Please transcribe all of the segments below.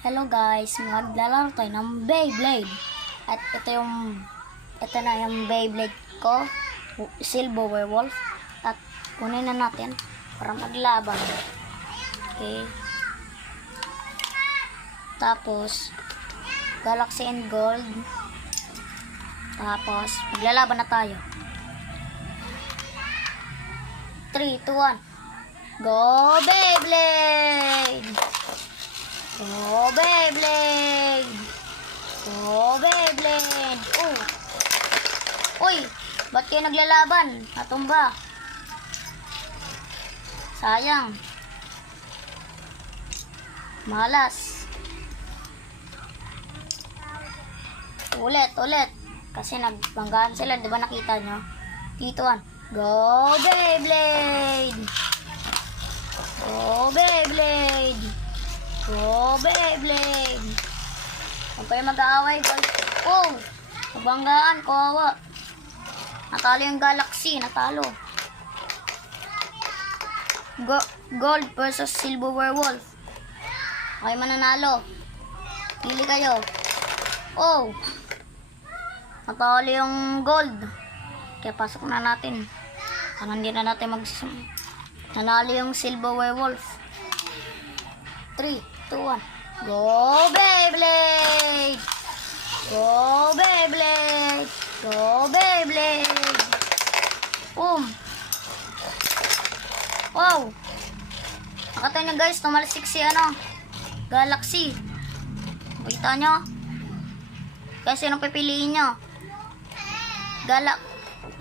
Hello guys, maglalaro tayo ng Beyblade. At ito na yung Beyblade ko, Silver Werewolf. At kunin na natin para maglaban. Okay. Tapos, Galaxy and Gold. Tapos, maglalaban na tayo. 3, 2, 1. Go Beyblade! Go Beyblade! Go Beyblade! Uy! Ba't kayo naglalaban? Natumba. Sayang. Malas. Ulit. Kasi nagbanggaan sila. Diba nakita nyo? Dito an. Go Beyblade! Go Beyblade! Go Beyblade! Huwag kayo mag-aaway, guys. Nabanggaan, kawawa. Natalo yung Galaxy, natalo. Gold versus Silver Werewolf. Okay, mananalo. Pili kayo. Natalo yung Gold. Kaya pasok na natin. Para hindi na natin nanalo yung Silver Werewolf. 3, 2, 1. Go Beyblade! Go Beyblade! Go Beyblade! Wow! Nakatay na guys, tumalsik si Galaxy. Kita nyo? Kasi anong pipiliin nyo?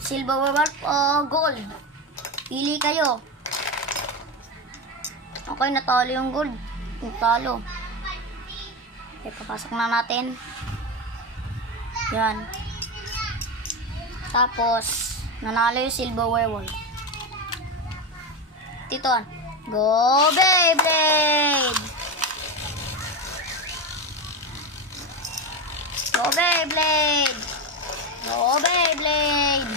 Silver Werewolf o Gold? Pili kayo. Okay, natalo yung Gold. Natalo. Okay, papasok na natin. Yan. Tapos, nanalo yung Silver Werewolf. Titon. Go Beyblade! Go Beyblade! Go Beyblade!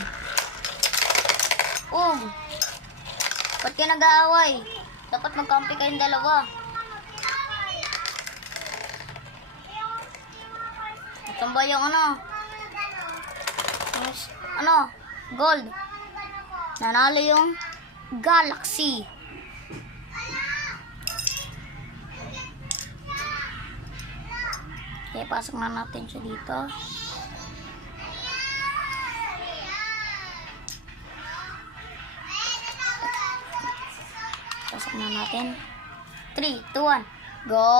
Ba't kayo nag-aaway? Dapat magkampi kayong dalawa. Ito ba yung Gold. Nanalo yung Galaxy. Okay, pasok na natin siya dito. Pasok na natin. 3, 2, 1. Go!